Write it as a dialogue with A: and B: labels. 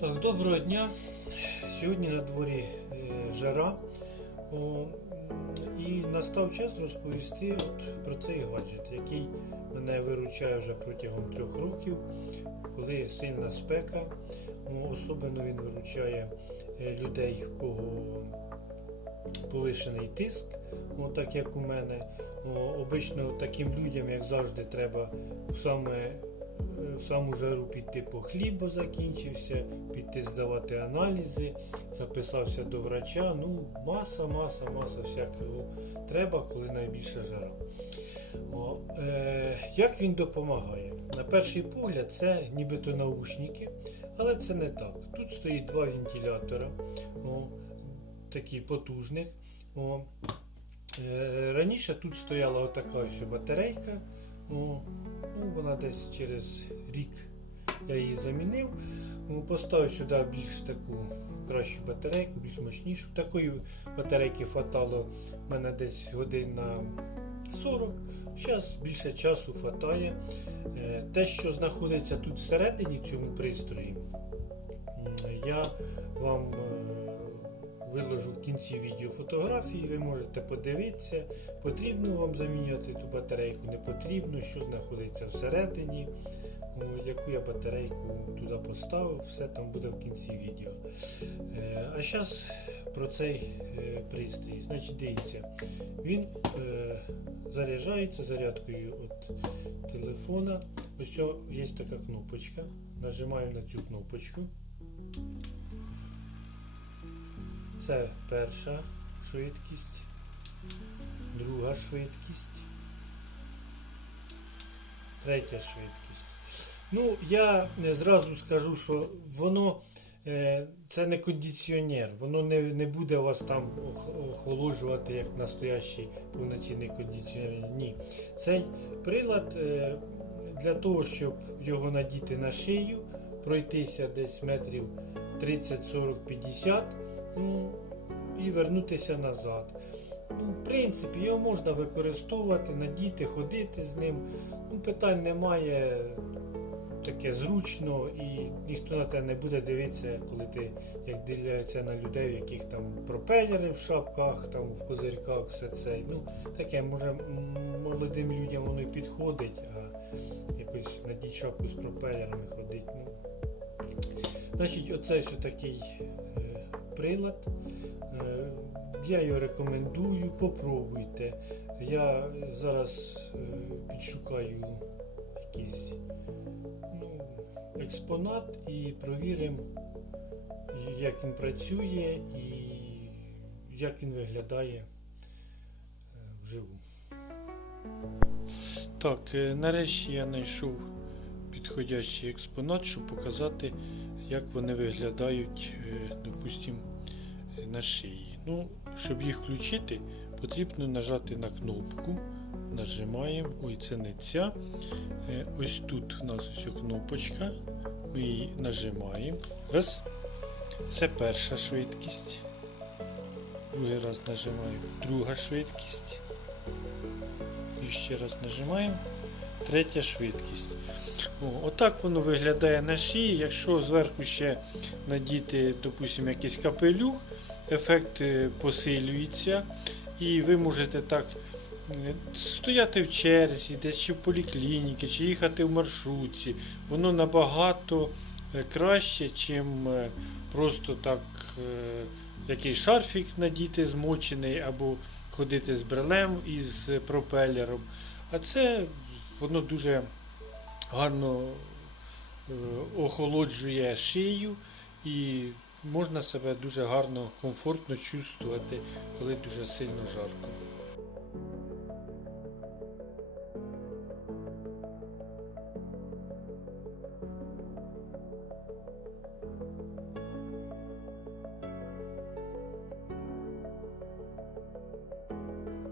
A: Так, доброго дня. Сьогодні на дворі е, жара. І настав час розповісти от про цей гаджет, який мене виручає вже протягом трьох років, коли сильна спека. Особливо він виручає е, людей, у кого повишений тиск, так як у мене. Обично таким людям, як завжди, треба в саме е, саму жару піти по хліб, бо закінчився, піти здавати аналізи, записався до врача. Ну, маса, маса, маса всякого треба, коли найбільша жара. О, е, як він допомагає? На перший погляд, це нібито наушники, але це не так. Тут стоїть два вентилятора, о, такі потужних. О, Е, Раніше тут стояла отака ось батарейка. О, ну, вона десь через рік я її замінив. Ну, Поставив сюди більш таку кращу батарейку, більш мощнішу. Такої батарейки хватало в мене десь годин на 40. Зараз більше часу хватає. Е, Те, що знаходиться тут всередині в цьому пристрої, я вам е, виложу в кінці відео фотографії, ви можете подивитися, потрібно вам замінювати ту батарейку, не потрібно, що знаходиться всередині, яку я батарейку туди поставив, все там буде в кінці відео. Е, А зараз про цей е, пристрій. Значить, дивіться, він е, заряджається зарядкою від телефона. Ось є така кнопочка. Нажимаю на цю кнопочку. Це перша швидкість, друга швидкість, третя швидкість. Ну, я е, зразу скажу, що воно е, це не кондиціонер, воно не, не буде вас там охолоджувати як настоящий повноцінний кондиціонер. Ні. Цей прилад е, для того, щоб його надіти на шию, пройтися десь метрів 30, 40, 50 ну, і вернутися назад. Ну, в принципі, його можна використовувати, надіти, ходити з ним. Ну, питань немає. Таке зручно і ніхто на тебе не буде дивитися, коли ти як дивляться на людей, в яких там пропелери в шапках, там в козирьках, все це. Ну, таке, може, молодим людям воно і підходить, а якось надіть шапку з пропелерами ходить. Ну. Значить, оце ось такий прилад. Е, Я його рекомендую, попробуйте. Я зараз е, підшукаю якийсь ну, експонат і провіримо, як він працює і як він виглядає е, вживу. Так, нарешті я знайшов підходящий експонат, щоб показати, як вони виглядають, е, допустимо, на шиї. Ну, щоб їх включити, потрібно нажати на кнопку. Нажимаємо, ой, це не ця. Е, Ось тут у нас ось кнопочка. Ми її нажимаємо. Раз. Це перша швидкість. Другий раз нажимаємо. Друга швидкість. І ще раз нажимаємо. Третя швидкість. О, отак воно виглядає на шиї. Якщо зверху ще надіти, допустимо, якийсь капелюх, ефект е, посилюється. І ви можете так е, стояти в черзі, десь чи в поліклініці, чи їхати в маршрутці. Воно набагато е, краще, чим просто так якийсь шарфік надіти змочений, або ходити з брелем і з пропелером. А це воно дуже гарно е, охолоджує шию і можна себе дуже гарно, комфортно чувствувати, коли дуже сильно жарко.